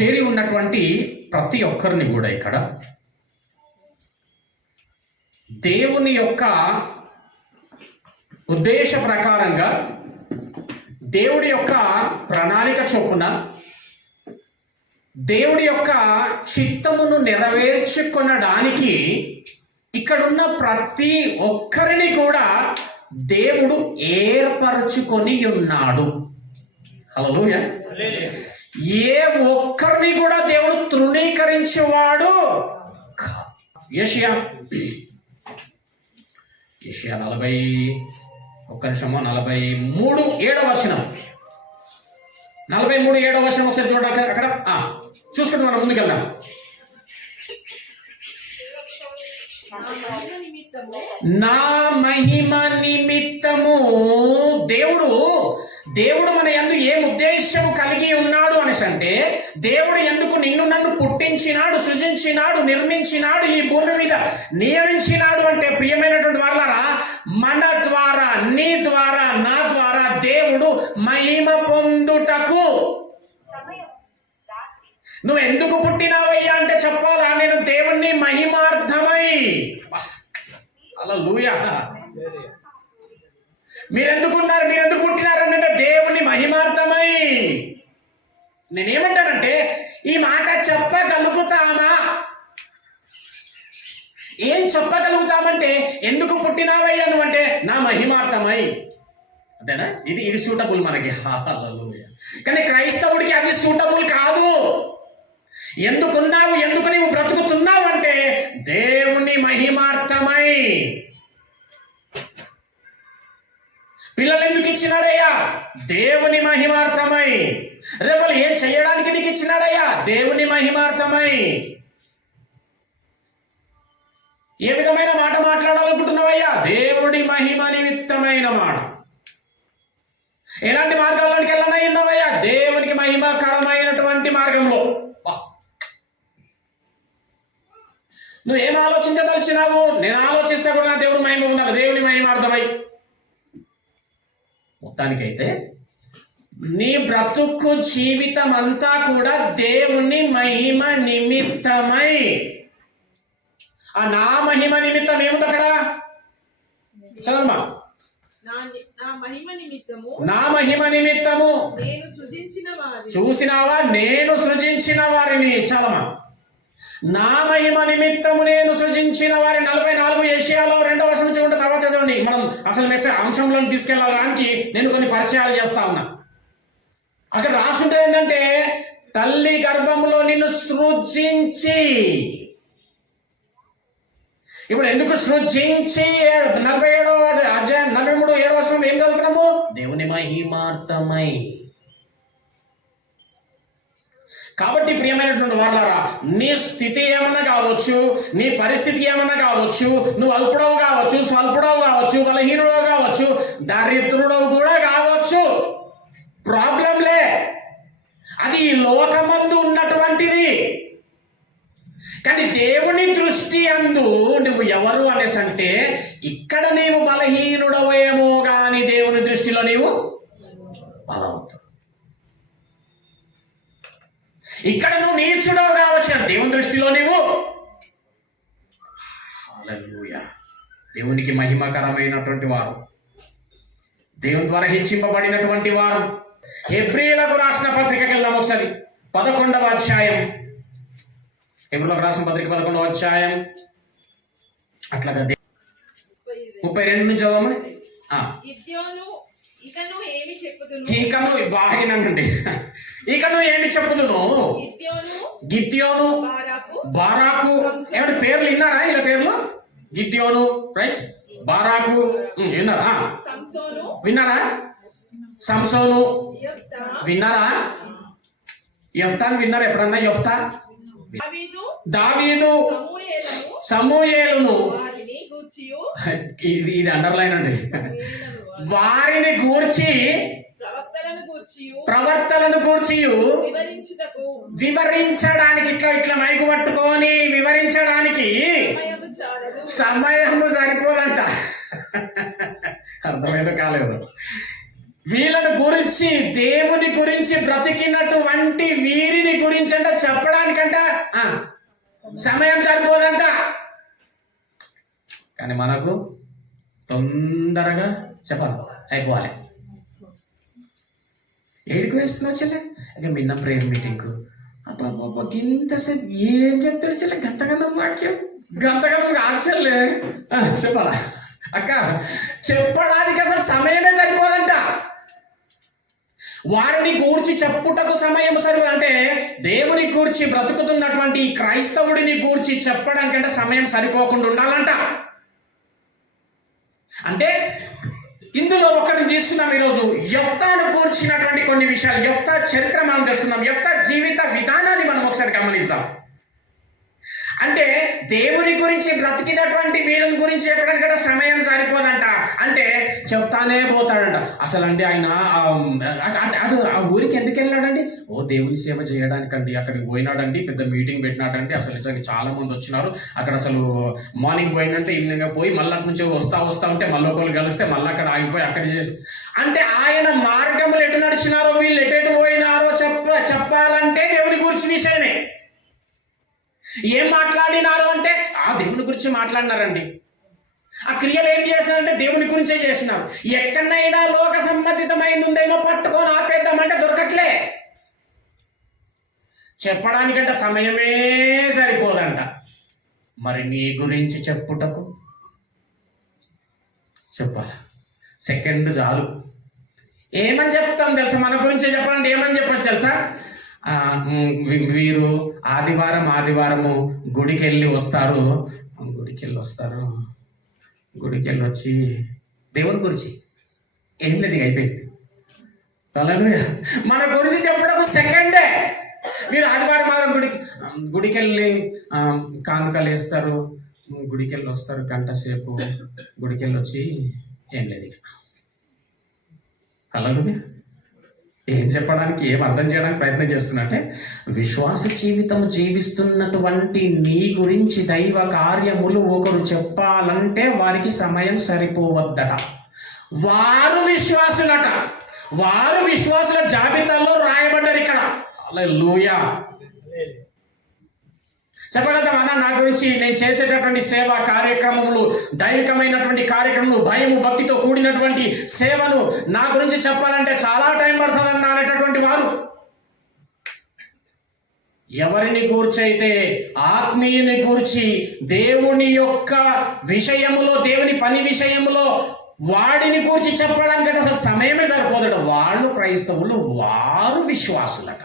చేరి ఉన్నటువంటి ప్రతి ఒక్కరిని కూడా ఇక్కడ దేవుని యొక్క ఉద్దేశ ప్రకారంగా దేవుడి యొక్క ప్రణాళిక చొప్పున దేవుడి యొక్క చిత్తమును నెరవేర్చుకొనడానికి ఇక్కడున్న ప్రతి ఒక్కరిని కూడా దేవుడు ఏర్పరచుకొని ఉన్నాడు. హలోయ ఏ ఒక్క చేసేవాడు? ఏషియా నలభై ఒక్క నిమిషము నలభై మూడు ఏడవ వచనం. నలభై మూడు ఏడవ వచనం ఒకసారి చూడండి అక్కడ చూసుకుంటే మనం ముందుకెళ్దాం. నా మహిమ నిమిత్తము దేవుడు దేవుడు మన ఎందు ఏం ఉద్దేశం కలిగి ఉన్నాడు అనేసి అంటే దేవుడు ఎందుకు నిన్ను నన్ను పుట్టించినాడు సృజించినాడు నిర్మించినాడు ఈ భూమి మీద నియమించినాడు అంటే ప్రియమైనటువంటి వాళ్ళరా మన ద్వారా నీ ద్వారా నా ద్వారా దేవుడు మహిమ పొందుటకు. నువ్వు ఎందుకు పుట్టినావయ్యా అంటే చెప్పాలా? నేను దేవుణ్ణి మహిమార్థమై. అలా లూయా మీరెందుకున్నారు? మీరెందుకు పుట్టినారు అంటే దేవుని మహిమార్థమై. నేనేమంటానంటే ఈ మాట చెప్పగలుగుతామా? ఏం చెప్పగలుగుతామంటే ఎందుకు పుట్టినావయ్యా నువ్వు అంటే నా మహిమార్థమై. అంతేనా ఇది ఇది సూటబుల్ మనకి. కానీ క్రైస్తవుడికి అది సూటబుల్ కాదు. ఎందుకున్నావు? ఎందుకు నీవు బ్రతుకుతున్నావు అంటే దేవుని మహిమార్థమై. పిల్లలు ఎందుకు ఇచ్చినాడయ్యా దేవుని మహిమార్థమై. రేపు ఏం చేయడానికి నీకు ఇచ్చినాడయ్యా దేవుని మహిమార్థమై. ఏ విధమైన మాట మాట్లాడాలనుకుంటున్నావయ్యా? దేవుడి మహిమ నిమిత్తమైన మాట. ఎలాంటి మార్గాల్లోనికి వెళ్ళనై ఉన్నావయ్యా? దేవునికి మహిమకరమైనటువంటి మార్గంలో. వా. నువ్వు ఏం ఆలోచించదలిచినావు? నేను ఆలోచిస్తే కూడా నా దేవుడు మహిమ ఉండాలి. దేవుని మహిమార్థమై. మొత్తానికైతే నీ బ్రతుకు జీవితం అంతా కూడా దేవుని మహిమ నిమిత్తమై. ఆ నా మహిమ నిమిత్తం ఏముంది అక్కడ? చదవమ్మా. నా మహిమ నిమిత్తము చూసినావా? నేను సృజించిన వారిని. చలమా నా మహిమ నిమిత్తము నేను సృజించిన వారి నలభై నాలుగు ఏషియాలో రెండవ వర్షం చూడండి తర్వాత చూడండి. మనం అసలు మెసే అంశంలో తీసుకెళ్ళడానికి నేను కొన్ని పరిచయాలు చేస్తా ఉన్నా. అక్కడ రాసుంటే ఏంటంటే తల్లి గర్భంలో నిన్ను సృజించి. ఇప్పుడు ఎందుకు సృజించి? నలభై ఏడవ అధ్యాయం నలభై మూడు ఏడవ వర్షం ఏం చదువుకున్నాము దేవుని మహిమార్థమై. కాబట్టి ప్రియమైనటువంటి వాళ్ళారా నీ స్థితి ఏమన్నా కావచ్చు నీ పరిస్థితి ఏమన్నా కావచ్చు నువ్వు అల్పుడవు కావచ్చు స్వల్పుడవు కావచ్చు బలహీనుడవు కావచ్చు దరిద్రుడవు కూడా కావచ్చు. ప్రాబ్లంలే అది ఈ లోకమందు ఉన్నటువంటిది. కానీ దేవుని దృష్టి అందు నువ్వు ఎవరు అనేసి అంటే ఇక్కడ నీవు బలహీనుడవేమో కానీ దేవుని దృష్టిలో నీవు బలవంతుడు. ఇక్కడ నువ్వు నీచుడవు కావచ్చు దేవుని దృష్టిలో నీవు. హల్లెలూయా. దేవునికి మహిమకరమైనటువంటి వారు. దేవుని ద్వారా హెచ్చింపబడినటువంటి వారు. హెబ్రిలకు రాసిన పత్రికకి వెళ్దాం ఒకసారి. పదకొండవ అధ్యాయం. హెబ్రిలకు రాసిన పత్రిక పదకొండవ అధ్యాయం. అట్లాగా దే- ముప్పై రెండు. ముప్పై రెండు నుంచి చదవమ్మా గిద్యోను ఇతను ఏమి చెప్పుదును? బాగినండి ఇకను ఏమి చెప్పుదును? గిద్యోను బారాకు ఏమంటే పేర్లు విన్నారా ఇలా పేర్లు? గిద్యోను రైట్? బారాకు. విన్నారా? సంసోను. విన్నారా? సంసోను. యొఫ్తా. విన్నారా? యఫ్తాను విన్నారా ఎప్పుడన్నా? యఫ్తా? దావీదు. సమూయేలను. ఇది ఇది అండర్లైన్ అండి. వారిని గూర్చి ప్రవర్తనను గూర్చి వివరించడానికి ఇట్లా ఇట్లా మైకు పట్టుకొని వివరించడానికి సమయము సరిపోదంట. అర్థమైందో కాలేదు? వీళ్ళని గురించి దేవుని గురించి బ్రతికినటువంటి వీరిని గురించి అంటే చెప్పడానికంట సమయం సరిపోదంట. కానీ మనకు తొందరగా చెప్పాలి. అయిపోవాలి. ఏడికి వేస్తున్నావు చెల్లె? ఇక మిన్న ప్రేయర్ మీటింగ్ అబ్బా ఇంతసేపు ఏం చెప్తాడు చెల్లె? గంతగనం వాక్యం గంతగనం కాచల్లే చెప్పాలా? అక్క చెప్పడానికి అసలు సమయమే సరిపోదంట. వారిని గూర్చి చెప్పుటకు సమయం సరిపో అంటే దేవుని గూర్చి బ్రతుకుతున్నటువంటి క్రైస్తవుడిని గూర్చి చెప్పడానికంటే సమయం సరిపోకుండా ఉండాలంట. అంటే ఇందులో ఒకరిని తీసుకుందాం ఈరోజు. యఫ్తాను కూర్చినటువంటి కొన్ని విషయాలు యఫ్తా చరిత్ర మనం తెలుసుకుందాం. యఫ్తా జీవిత విధానాన్ని మనం ఒకసారి గమనిస్తాం అంటే దేవుని గురించి బ్రతికినటువంటి వీళ్ళని గురించి చెప్పడానికి కూడా సమయం సరిపోదంట. అంటే చెప్తానే పోతాడంట. అసలు అంటే ఆయన అది అటు ఆ ఊరికి ఎందుకు వెళ్ళాడండి? ఓ దేవుని సేవ చేయడానికండి. అక్కడికి పోయినాడండి పెద్ద మీటింగ్ పెట్టినాడండి. అసలు నిజంగా చాలా మంది వచ్చినారు. అక్కడ అసలు మార్నింగ్ పోయినంటే ఈవినింగ్ పోయి మళ్ళీ అటు నుంచి వస్తా వస్తా ఉంటే మళ్ళీ ఒకళ్ళు కలిస్తే మళ్ళీ అక్కడ ఆగిపోయి అక్కడ చేసి అంటే ఆయన మార్గములు ఎటు నడిచినారో వీళ్ళు ఎటు పోయినారో చెప్ప చెప్పాలంటే దేవుని గురించి విషయమే. ఏం మాట్లాడినారు అంటే ఆ దేవుని గురించి మాట్లాడినారండి. ఆ క్రియలు ఏం చేశారంటే దేవుని గురించే చేసినారు. ఎక్కడైనా లోక సంబంధితమైంది ఉందేమో పట్టుకొని ఆపేద్దామంటే దొరకట్లే. చెప్పడానికంటే సమయమే సరిపోదంట. మరి నీ గురించి చెప్పుటకు? చెప్ప. సెకండ్ చాలు. ఏమని చెప్తాం తెలుసా? మన గురించి చెప్పాలంటే ఏమని చెప్పచ్చు తెలుసా? వీరు ఆదివారం ఆదివారము గుడికి వెళ్ళి వస్తారు. గుడికి వెళ్ళి వస్తారు గుడికి వెళ్ళి వచ్చి దేవుని గురించి ఏం లేదు అయిపోయింది. మన గురించి చెప్పడం సెకండే. మీరు ఆదివారం ఆదివారం గుడికి గుడికి వెళ్ళి కానుకలు వేస్తారు. గుడికి వెళ్ళి వస్తారు గంట సేపు. గుడికి వెళ్ళి వచ్చి ఏం లేదు ఇక. హల్లెలూయా. ఏం చెప్పడానికి ఏం అర్థం చేయడానికి ప్రయత్నం చేస్తున్నట్టే విశ్వాస జీవితం జీవిస్తున్నటువంటి నీ గురించి దైవ కార్యములు ఒకరు చెప్పాలంటే వారికి సమయం సరిపోవద్దట. వారు విశ్వాసులట. వారు విశ్వాసుల జాబితాలో రాయబడ్డారు ఇక్కడ. లూయా చెప్పగలుగుతాం అన్న? నా గురించి నేను చేసేటటువంటి సేవా కార్యక్రమములు దైవికమైనటువంటి కార్యక్రమములు భయము భక్తితో కూడినటువంటి సేవను నా గురించి చెప్పాలంటే చాలా టైం పడుతుందన్న అనేటటువంటి వారు. ఎవరిని కూర్చైతే ఆత్మీయుని గూర్చి దేవుని యొక్క విషయములో దేవుని పని విషయములో వాడిని గూర్చి చెప్పడానికి అసలు సమయమే సరిపోదడు వాళ్ళు క్రైస్తవులు వారు విశ్వాసులట.